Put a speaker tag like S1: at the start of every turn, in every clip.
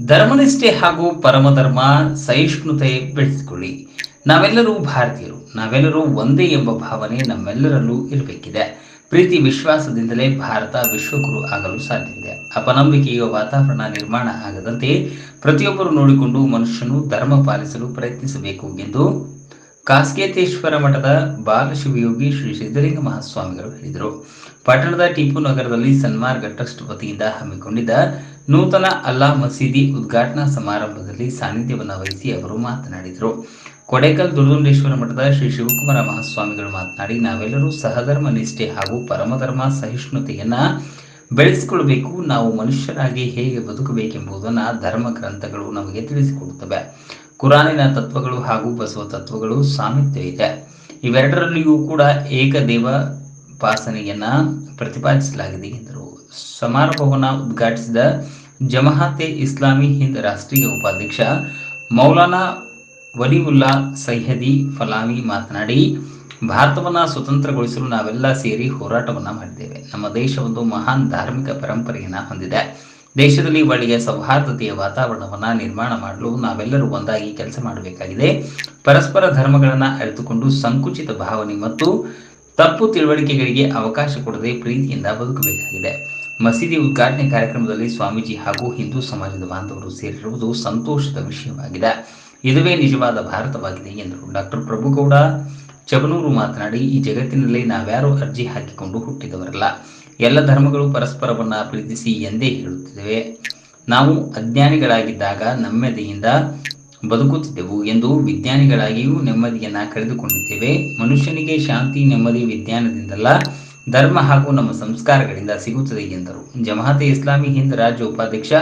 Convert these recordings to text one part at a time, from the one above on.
S1: ಧರ್ಮನಿಷ್ಠೆ ಹಾಗೂ ಪರಮಧರ್ಮ ಸಹಿಷ್ಣುತೆ ಬೆಳೆಸಿಕೊಳ್ಳಿ. ನಾವೆಲ್ಲರೂ ಭಾರತೀಯರು, ನಾವೆಲ್ಲರೂ ಒಂದೇ ಎಂಬ ಭಾವನೆ ನಮ್ಮೆಲ್ಲರಲ್ಲೂ ಇರಬೇಕಿದೆ. ಪ್ರೀತಿ ವಿಶ್ವಾಸದಿಂದಲೇ ಭಾರತ ವಿಶ್ವಗುರು ಆಗಲು ಸಾಧ್ಯವಿದೆ. ಅಪನಂಬಿಕೆಯ ವಾತಾವರಣ ನಿರ್ಮಾಣ ಆಗದಂತೆ ಪ್ರತಿಯೊಬ್ಬರು ನೋಡಿಕೊಂಡು ಮನುಷ್ಯನು ಧರ್ಮ ಪಾಲಿಸಲು ಪ್ರಯತ್ನಿಸಬೇಕು ಎಂದು ಕಾಸ್ಕೇತೇಶ್ವರ ಮಠದ ಬಾಲಶಿವಯೋಗಿ ಶ್ರೀ ಸಿದ್ಧಲಿಂಗ ಮಹಾಸ್ವಾಮಿಗಳು ಹೇಳಿದರು. ಪಟ್ಟಣದ ಟಿಪ್ಪು ನಗರದಲ್ಲಿ ಸನ್ಮಾರ್ಗ ಟ್ರಸ್ಟ್ ವತಿಯಿಂದ ಹಮ್ಮಿಕೊಂಡಿದ್ದ ನೂತನ ಅಲ್ಲಾ ಮಸೀದಿ ಉದ್ಘಾಟನಾ ಸಮಾರಂಭದಲ್ಲಿ ಸಾನ್ನಿಧ್ಯವನ್ನು ವಹಿಸಿ ಅವರು ಮಾತನಾಡಿದರು. ಕೊಡೇಕಲ್ ದುರ್ದುಂಡೇಶ್ವರ ಮಠದ ಶ್ರೀ ಶಿವಕುಮಾರ ಮಹಾಸ್ವಾಮಿಗಳು ಮಾತನಾಡಿ, ನಾವೆಲ್ಲರೂ ಸಹಧರ್ಮ ನಿಷ್ಠೆ ಹಾಗೂ ಪರಮಧರ್ಮ ಸಹಿಷ್ಣುತೆಯನ್ನ ಬೆಳೆಸಿಕೊಳ್ಬೇಕು, ನಾವು ಮನುಷ್ಯರಾಗಿ ಹೇಗೆ ಬದುಕಬೇಕೆಂಬುದನ್ನು ಧರ್ಮ ಗ್ರಂಥಗಳು ನಮಗೆ ತಿಳಿಸಿಕೊಡುತ್ತವೆ. ಕುರಾನಿನ ತತ್ವಗಳು ಹಾಗೂ ಬಸವ ತತ್ವಗಳು ಸಾಮೀಪ್ಯ ಇದೆ. ಇವೆರಡರಲ್ಲಿಯೂ ಕೂಡ ಏಕದೇವ ಉಪಾಸನೆಯನ್ನ ಪ್ರತಿಪಾದಿಸಲಾಗಿದೆ ಎಂದರು. ಸಮಾರಂಭವನ್ನು ಉದ್ಘಾಟಿಸಿದ ಜಮಹಾತೆ ಇಸ್ಲಾಮಿ ಹಿಂದ್ ರಾಷ್ಟ್ರೀಯ ಉಪಾಧ್ಯಕ್ಷ ಮೌಲಾನಾ ವಲಿವುಲ್ಲಾ ಸಹ್ಯದಿ ಫಲಾಮಿ ಮಾತನಾಡಿ, ಭಾರತವನ್ನು ಸ್ವತಂತ್ರಗೊಳಿಸಲು ನಾವೆಲ್ಲ ಸೇರಿ ಹೋರಾಟವನ್ನು ಮಾಡಿದ್ದೇವೆ. ನಮ್ಮ ದೇಶ ಒಂದು ಮಹಾನ್ ಧಾರ್ಮಿಕ ಪರಂಪರೆಯನ್ನು ಹೊಂದಿದೆ. ದೇಶದಲ್ಲಿ ಒಳ್ಳೆಯ ಸೌಹಾರ್ದತೆಯ ವಾತಾವರಣವನ್ನು ನಿರ್ಮಾಣ ಮಾಡಲು ನಾವೆಲ್ಲರೂ ಒಂದಾಗಿ ಕೆಲಸ ಮಾಡಬೇಕಾಗಿದೆ. ಪರಸ್ಪರ ಧರ್ಮಗಳನ್ನು ಅರಿತುಕೊಂಡು ಸಂಕುಚಿತ ಭಾವನೆ ಮತ್ತು ತಪ್ಪು ತಿಳುವಳಿಕೆಗಳಿಗೆ ಅವಕಾಶ ಕೊಡದೆ ಪ್ರೀತಿಯಿಂದ ಬದುಕಬೇಕಾಗಿದೆ. ಮಸೀದಿ ಉದ್ಘಾಟನೆ ಕಾರ್ಯಕ್ರಮದಲ್ಲಿ ಸ್ವಾಮೀಜಿ ಹಾಗೂ ಹಿಂದೂ ಸಮಾಜದ ಬಾಂಧವರು ಸೇರಿರುವುದು ಸಂತೋಷದ ವಿಷಯವಾಗಿದೆ. ಇದುವೇ ನಿಜವಾದ ಭಾರತವಾಗಿದೆ ಎಂದರು ಡಾಕ್ಟರ್ ಪ್ರಭುಗೌಡ. ಚಬನೂರು ಮಾತನಾಡಿ, ಈ ಜಗತ್ತಿನಲ್ಲಿ ನಾವ್ಯಾರು ಅರ್ಜಿ ಹಾಕಿಕೊಂಡು ಹುಟ್ಟಿದವರಲ್ಲ. ಎಲ್ಲ ಧರ್ಮಗಳು ಪರಸ್ಪರವನ್ನ ಪ್ರೀತಿಸಿ ಎಂದೇ ಹೇಳುತ್ತಿದ್ದೇವೆ. ನಾವು ಅಜ್ಞಾನಿಗಳಾಗಿದ್ದಾಗ ನೆಮ್ಮದಿಯಿಂದ ಬದುಕುತ್ತಿದ್ದೆವು ಎಂದು ವಿಜ್ಞಾನಿಗಳಾಗಿಯೂ ನೆಮ್ಮದಿಯನ್ನ ಕಳೆದುಕೊಂಡಿದ್ದೇವೆ. ಮನುಷ್ಯನಿಗೆ ಶಾಂತಿ, ನೆಮ್ಮದಿ, ವಿಜ್ಞಾನದಿಂದಲ್ಲ ಧರ್ಮ ಹಾಗೂ ನಮ್ಮ ಸಂಸ್ಕಾರಗಳಿಂದ ಸಿಗುತ್ತದೆ ಎಂದರು. ಜಮಾತೆ ಇಸ್ಲಾಮಿ ಹಿಂದ್ ರಾಜ್ಯ ಉಪಾಧ್ಯಕ್ಷ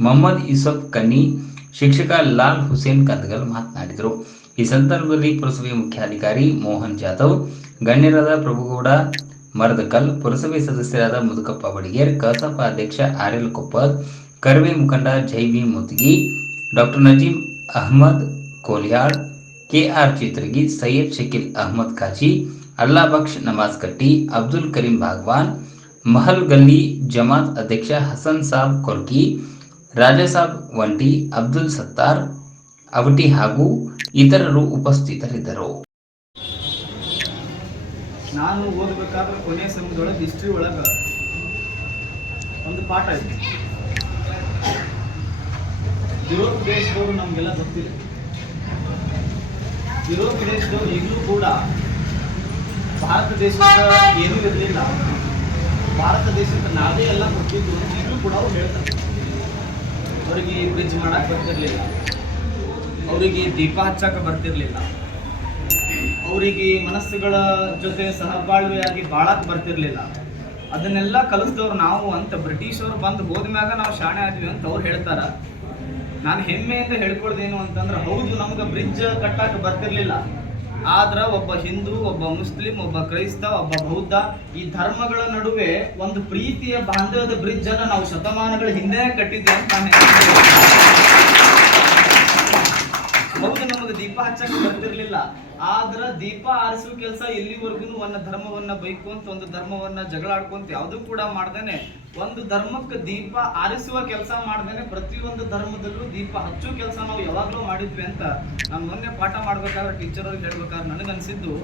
S1: ಮೊಹಮ್ಮದ್ ಯೂಸಫ್ ಕನ್ನಿ, ಶಿಕ್ಷಕ ಲಾಲ್ ಹುಸೇನ್ ಕಂದಗಲ್ ಮಾತನಾಡಿದರು. ಈ ಸಂದರ್ಭದಲ್ಲಿ ಪುರಸಭೆ ಮುಖ್ಯಾಧಿಕಾರಿ ಮೋಹನ್ ಜಾಧವ್, ಗಣ್ಯರಾದ ಪ್ರಭುಗೌಡ ಮರದಕಲ್, ಪುರಸಭೆ ಸದಸ್ಯರಾದ ಮುದುಕಪ್ಪ ಬಡಿಗೇರ್, ಕಸಾಪ ಅಧ್ಯಕ್ಷ ಆರ್ ಎಲ್ ಕೊಪ್ಪದ್ ಕರ್ವೆ ಮುಖಂಡ ಜೈಬಿ ಮುತ್ಗಿ ಡಾಕ್ಟರ್ ನಜೀಂ ಅಹಮದ್ ಕೋಲಿಯಾಳ್ ಕೆಆರ್ ಚಿತ್ರಗಿ ಸೈಯದ್ ಶಕೀಲ್ ಅಹಮದ್ ಖಾಜಿ ಅಲ್ಲಾ ಬಕ್ಷ್ ನಮಾಜ್ ಕಟ್ಟಿ, ಅಬ್ದುಲ್ ಕರೀಂ ಭಾಗವಾನ್, ಮಹಲ್ ಗಲ್ಲಿ ಜಮಾತ್ ಅಧ್ಯಕ್ಷ ಹಸನ್ ಸಾಬ್ ಕೊರ್ಕಿ ರಾಜಸಾಬ್ ವಂಟಿ ಅಬ್ದುಲ್ ಸತ್ತಾರ್, ಅವಟಿ ಹಾಗೂ ಇತರರು ಉಪಸ್ಥಿತರಿದ್ದರು.
S2: ನಾನು ಓದಬೇಕಾದ್ರೆ ಕೊನೆಯ ಸಮಯದೊಳಗೆ ಹಿಸ್ಟ್ರಿ ಒಳಗೆ ಒಂದು ಪಾಠ ಇದೆ. ಯುರೋಪ್ ದೇಶದವರು ನಮಗೆಲ್ಲ ಗೊತ್ತಿಲ್ಲ. ಯುರೋಪ್ ದೇಶದವರು ಈಗಲೂ ಕೂಡ ಭಾರತ ದೇಶದ ಏನೂ ಇರಲಿಲ್ಲ. ಭಾರತ ದೇಶಕ್ಕೆ ನಾವೇ ಎಲ್ಲ ಕೊಟ್ಟಿದ್ದು ಅಂತ ಈಗಲೂ ಕೂಡ ಅವ್ರು ಹೇಳ್ತಾರೆ. ಅವರಿಗೆ ಬ್ರಿಡ್ಜ್ ಮಾಡಕ್ಕೆ ಬರ್ತಿರ್ಲಿಲ್ಲ. ಅವರಿಗೆ ದೀಪ ಹಚ್ಚಕ್ಕೆ ಬರ್ತಿರ್ಲಿಲ್ಲ. ಅವರಿಗೆ ಮನಸ್ಸುಗಳ ಜೊತೆ ಸಹಬಾಳ್ವೆಯಾಗಿ ಬಾಳಕ್ಕೆ ಬರ್ತಿರ್ಲಿಲ್ಲ. ಅದನ್ನೆಲ್ಲ ಕಲಿಸಿದವ್ರು ನಾವು ಅಂತ ಬ್ರಿಟಿಷರು ಬಂದು ಹೋದ್ಮ್ಯಾಗ ನಾವು ಶಾಣೆ ಆದ್ವಿ ಅಂತ ಅವ್ರು ಹೇಳ್ತಾರ. ನಾನು ಹೆಮ್ಮೆಯಿಂದ ಹೇಳ್ಕೊಳ್ದೇನು ಅಂತಂದ್ರೆ ಹೌದು, ನಮ್ಗೆ ಬ್ರಿಡ್ಜ್ ಕಟ್ಟಾಕ ಬರ್ತಿರ್ಲಿಲ್ಲ. ಆದ್ರ ಒಬ್ಬ ಹಿಂದೂ, ಒಬ್ಬ ಮುಸ್ಲಿಂ, ಒಬ್ಬ ಕ್ರೈಸ್ತ, ಒಬ್ಬ ಬೌದ್ಧ ಈ ಧರ್ಮಗಳ ನಡುವೆ ಒಂದು ಪ್ರೀತಿಯ ಬಾಂಧವ್ಯದ ಬ್ರಿಡ್ಜ್ ಅನ್ನ ನಾವು ಶತಮಾನಗಳ ಹಿಂದೆ ಕಟ್ಟಿದ್ದೇವೆ ಅಂತ ಹೌದು ನಮಗೆ ದೀಪ ಹಚ್ಚಕ್ಕೆ ಬರ್ತಿರ್ಲಿಲ್ಲ. ಆದ್ರ ದೀಪ ಆರಿಸುವ ಕೆಲಸ ಇಲ್ಲಿವರೆಗೂ ಒಂದು ಧರ್ಮವನ್ನ ಬೈಕೊಂತ ಒಂದು ಧರ್ಮವನ್ನ ಜಗಳ ಆಡ್ಕೊಂತ ಯಾವ್ದು ಕೂಡ ಮಾಡ್ದೇನೆ. ಒಂದು ಧರ್ಮಕ್ಕೆ ದೀಪ ಆರಿಸುವ ಕೆಲಸ ಮಾಡ್ದೇನೆ. ಪ್ರತಿಯೊಂದು ಧರ್ಮದಲ್ಲೂ ದೀಪ ಹಚ್ಚುವ ಕೆಲಸ ನಾವು ಯಾವಾಗ್ಲೂ ಮಾಡಿದ್ವಿ ಅಂತ ನಾನು ಮೊನ್ನೆ ಪಾಠ ಮಾಡ್ಬೇಕಾದ್ರೆ ಟೀಚರ್ ಅವ್ರಿಗೆ ಹೇಳ್ಬೇಕಾದ್ರೆ ನನಗನ್ಸಿದ್ದು,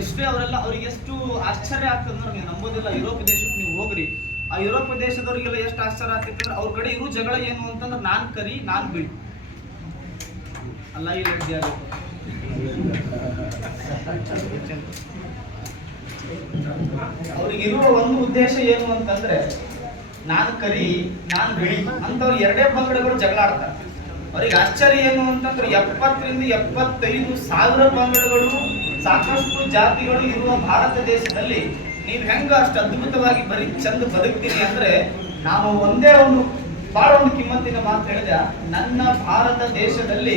S2: ಎಷ್ಟೇ ಅವರೆಲ್ಲ ಅವ್ರಿಗೆ ಎಷ್ಟು ಆಶ್ಚರ್ಯ ಆಗ್ತದೆ ಅಂದ್ರೆ ನೀವು ನಂಬೋದಿಲ್ಲ. ಯುರೋಪ್ ದೇಶಕ್ಕೆ ನೀವು ಹೋಗ್ರಿ. ಆ ಯುರೋಪ್ ದೇಶದವ್ರಿಗೆಲ್ಲ ಎಷ್ಟು ಆಶ್ಚರ್ಯ ಆಗ್ತಿತ್ತು ಅಂದ್ರೆ ಅವ್ರ ಕಡೆ ಇರೋ ಜಗಳ ಏನು ಅಂತಂದ್ರೆ ನಾನು ಕರಿ, ನಾನು ಬಿಡಿ ಅಲ್ಲ ಈ ಲಡ್ಡಿ ಆಗುತ್ತೆ. ಅವ್ರಿಗೆ ಇರುವ ಒಂದು ಉದ್ದೇಶ ಏನು ಅಂತಂದ್ರೆ, ನಾನು ಕರಿ, ನಾನು ಬಿಳಿ ಅಂತವ್ರು ಎರಡೇ ಪಂಗಡಗಳು ಜಗಳ ಆಡ್ತಾರೆ ಅವ್ರಿಗೆ ಆಶ್ಚರ್ಯ ಏನು ಅಂತಂದ್ರೆ, ಎಪ್ಪತ್ತರಿಂದ ಎಪ್ಪತ್ತೈದು ಸಾವಿರ ಪಂಗಡಗಳು, ಸಾಕಷ್ಟು ಜಾತಿಗಳು ಇರುವ ಭಾರತ ದೇಶದಲ್ಲಿ ನೀವು ಹೆಂಗ ಅಷ್ಟು ಅದ್ಭುತವಾಗಿ ಬರೀ ಚಂದ ಬದುಕ್ತೀನಿ ಅಂದ್ರೆ, ನಾವು ಒಂದೇ ಒಂದು ಬಹಳ ಕಿಮ್ಮತ್ತಿನ ಮಾತು ಹೇಳಿದ, ನನ್ನ ಭಾರತ ದೇಶದಲ್ಲಿ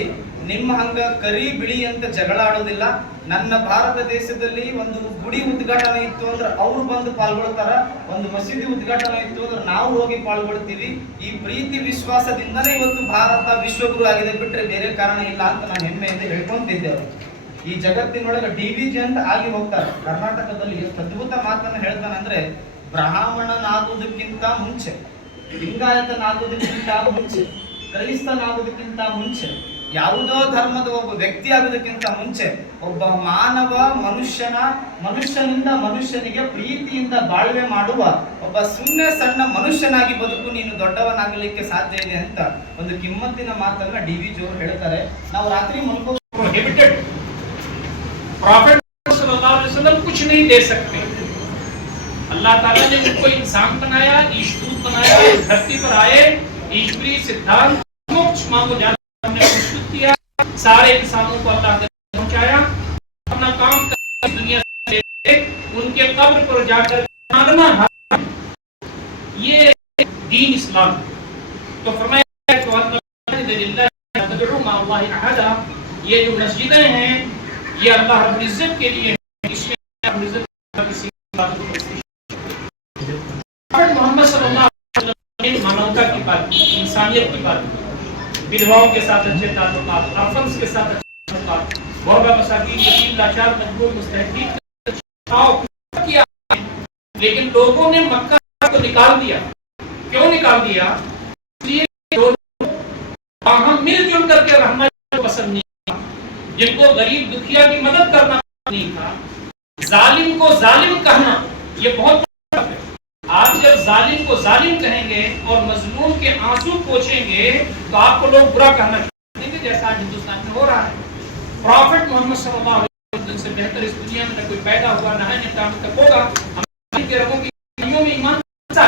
S2: ನಿಮ್ಮ ಹಂಗ ಕರಿ ಬಿಳಿ ಅಂತ ಜಗಳ ಆಡೋದಿಲ್ಲ. ನನ್ನ ಭಾರತ ದೇಶದಲ್ಲಿ ಒಂದು ಗುಡಿ ಉದ್ಘಾಟನೆ ಇತ್ತು ಅಂದ್ರೆ ಅವ್ರು ಬಂದು ಪಾಲ್ಗೊಳ್ತಾರ, ಒಂದು ಮಸೀದಿ ಉದ್ಘಾಟನೆ ಇತ್ತು ಅಂದ್ರೆ ನಾವು ಹೋಗಿ ಪಾಲ್ಗೊಳ್ತೀವಿ. ಈ ಪ್ರೀತಿ ವಿಶ್ವಾಸದಿಂದಲೇ ಇವತ್ತು ಭಾರತ ವಿಶ್ವಗುರು ಆಗಿದೆ. ಬಿಟ್ರೆ ಬೇರೆ ಕಾರಣ ಇಲ್ಲ ಅಂತ ನಾನು ಹೆಮ್ಮೆಯಿಂದ ಹೇಳ್ಕೊಂತಿದ್ದೆ ಅವರು. ಈ ಜಗತ್ತಿನೊಳಗೆ ಡಿ ವಿ ಜಿ ಅಂತ ಆಗಿ ಹೋಗ್ತಾರೆ. ಕರ್ನಾಟಕದಲ್ಲಿ ಎಷ್ಟು ಅದ್ಭುತ ಮಾತನ್ನು ಹೇಳ್ತಾನಂದ್ರೆ, ಬ್ರಾಹ್ಮಣನಾಗುವುದಕ್ಕಿಂತ ಮುಂಚೆ ಲಿಂಗಾಯತನಾಗುವುದಕ್ಕಿಂತ ಮುಂಚೆ ಕ್ರೈಸ್ತನಾಗೋದಕ್ಕಿಂತ ಮುಂಚೆ ಯಾವುದೋ ಧರ್ಮದ ಒಬ್ಬ ವ್ಯಕ್ತಿ ಆಗೋದಕ್ಕಿಂತ ಮುಂಚೆ ಒಬ್ಬ ಮಾನವ ಮನುಷ್ಯನ ಮನುಷ್ಯನಿಂದ ಮನುಷ್ಯನಿಗೆ ಪ್ರೀತಿಯಿಂದ ಬಾಳ್ವೆ ಮಾಡುವ ಒಬ್ಬ ಸುಮ್ಮನೆ ಸಣ್ಣ ಮನುಷ್ಯನಾಗಿ ಬದುಕು ನೀನು ದೊಡ್ಡವನಾಗಲಿಕ್ಕೆ ಸಾಧ್ಯ ಇದೆ ಅಂತ ಒಂದು ಕಿಮ್ಮತ್ತಿನ ಮಾತನ್ನ ಡಿ ವಿ ಜೋರು ಹೇಳ್ತಾರೆ ನಾವು ರಾತ್ರಿ ಮಲ್ಕೋ
S3: prohibited. Prophet सल्लल्लाहु अलैहि वसल्लम कुछ नहीं दे सकते अल्लाह ताला ने उनको इंसान बनाया ईशदूत اس دھرتی پر آئے، ایشوری سدھانت موکش مانگو جانا ہم نے پرستت کیا سارے انسانوں کو اللہ کے پہنچایا۔ اپنا کام کر دنیا سے۔ ان کے قبر پر جا کر ماننا یہ دین اسلام تو فرمایا کہ یہ جو مسجدیں ہیں، یہ اللہ رب العزت کے لیے اس میں رب العزت کسی انسانیت کی بات کی۔ کے ساتھ اچھے تعلقات آفنس کے ساتھ اچھے تعلقات۔ غربہ مساکین یقین، لاچار، مجبور، مستحقین اچھا کیا۔ لیکن لوگوں نے مکہ کو نکال دیا۔ کیوں نکال دیا؟ اس لیے ہم مل جل کر کے رہنا پسند نہیں تھا۔ جن کو غریب دکھیا کی مدد کرنا نہیں تھا، ظالم کو ظالم کہنا، یہ بہت ظالم کو ظالم کہیں گے اور مظلوم کے آنسو پوچھیں گے تو آپ کو لوگ برا کہنا چاہیں گے، جیسا آج ہندوستان میں ہو رہا ہے۔ پرافٹ محمد صلی اللہ علیہ وسلم سے بہتر اس دنیا میں نہ کوئی پیدا ہوا، نہ ہے نہ قیامت تک ہوگا۔ ہم کے رگوں کی کمیوں میں ایمان تھا۔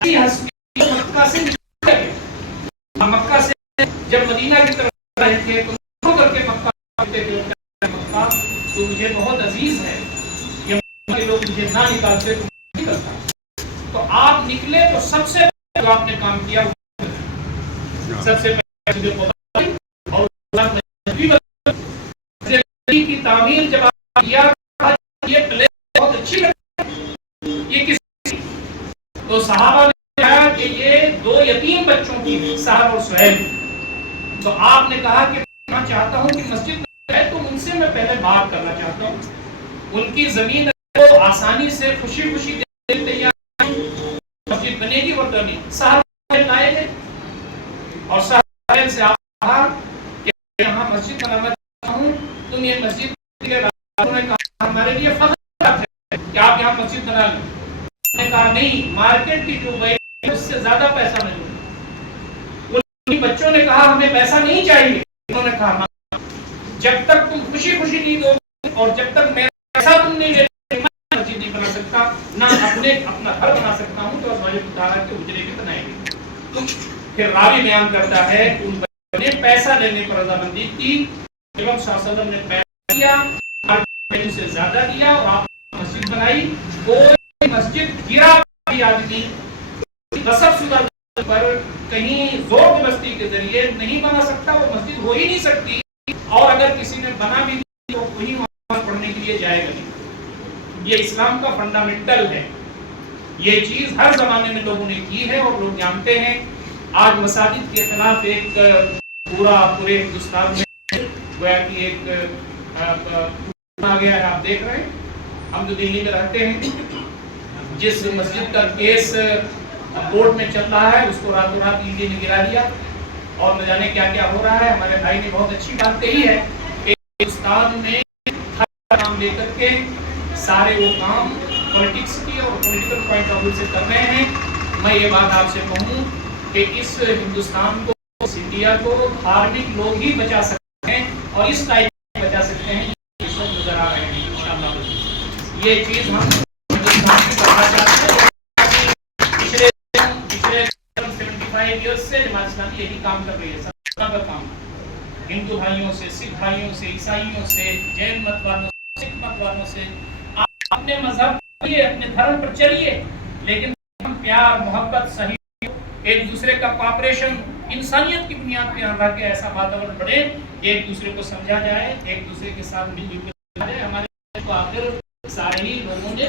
S3: مکہ سے نکل گئے مکہ سے جب مدینہ کی طرف رہے تھے، تو کر کے مکہ ہوتے تھے۔ مکہ تو مجھے بہت عزیز ہے۔ یہ لوگ مجھے نہ نکالتے۔ تو تو آپ نکلے تو سب سے جو آپ نے کام کیا سب سے کی تعمیر جب آپ کیا یہ پلے بہت اچھی یہ کس تو صحابہ نے کہا کہ یہ دو یتیم بچوں کی صاحب اور سہیل۔ تو آپ نے کہا کہ میں چاہتا ہوں کہ مسجد ہے تو ان سے میں پہلے بات کرنا چاہتا ہوں۔ ان کی زمین کو آسانی سے خوشی خوشی کمی تھے۔ اور سے آپ کہا کہ یہاں مسجد بنانا چاہتا ہوں۔ تم یہ مسجد کے نے کہا، ہمارے لیے فخر بات ہے کہ آپ یہاں مسجد بنا لیں۔ نے کہا، نہیں، مارکیٹ کی جو ویلیو اس سے زیادہ پیسہ بچوں نے کہا، ہمیں پیسہ نہیں چاہیے۔ انہوں نے کہا جب تک تم خوشی خوشی نہیں دو اور جب تک میرا پیسہ تم اپنے اپنا گھر بنا سکتا ہوں تو آسمان تعالیٰ کے اجرے بھی بنائیں گے پھر راوی بیان کرتا ہے، ان نے پیسہ لینے پر رضامندی کی۔ امام صلی اللہ علیہ وسلم نے پیسہ دیا سے زیادہ دیا اور آپ مسجد بنائی۔ کوئی مسجد گرا بھی آدمی نصب شدہ پر کہیں زور بستی کے ذریعے نہیں بنا سکتا، وہ مسجد ہو ہی نہیں سکتی۔ اور اگر کسی نے بنا بھی نہیں تو وہی پڑھنے کے لیے جائے گا۔ نہیں یہ اسلام کا فنڈامنٹل ہے۔ یہ چیز ہر زمانے میں لوگوں نے کی ہے اور لوگ جانتے ہیں۔ آج مساجد کے خلاف ایک پورا پورے ہندوستان میں گویا کہ ایک، آ گیا ہے۔ آپ دیکھ رہے ہیں۔ ہم جو دہلی میں رہتے ہیں۔ جس مسجد کا کیس کورٹ میں چل رہا ہے، اس کو راتوں رات ای میں گرا دیا۔ اور نہ جانے کیا کیا ہو رہا ہے۔ ہمارے بھائی نے بہت اچھی بات کہی ہے کہ ہندوستان میں کام لے کر کے سارے وہ کام پولیٹکس کی اور پولیٹیکل پوائنٹ آف ویو سے کر رہے ہیں۔ میں یہ بات آپ سے کہوں کہ اس ہندوستان کو، اس انڈیا کو دھارمک لوگ ہی بچا سکتے ہیں اور اس ٹائپ بچا سکتے ہیں۔ اس وقت نظر آ رہے ہیں۔ انشاءاللہ یہ چیز ہم ہندوستان کی کرنا چاہتے ہیں۔ پچھلے پچھلے سیونٹی فائیو ایئرس سے جماعت اسلامی یہی کام کر رہی ہے۔ سب کام۔ ہندو بھائیوں سے، سکھ بھائیوں سے، عیسائیوں سے، جین مت والوں سے، سکھ مت والوں سے اپنے مذہب اپنے دھرم پر چلیے، لیکن ہم پیار، محبت، صحیح ایک دوسرے کا کوپریشن انسانیت کی بنیاد پہ ہم رہ کے ایسا واتاورن بڑھے ایک دوسرے کو سمجھا جائے، ایک دوسرے کے ساتھ مل جل کے ہمارے آخر سارے ہی لوگوں نے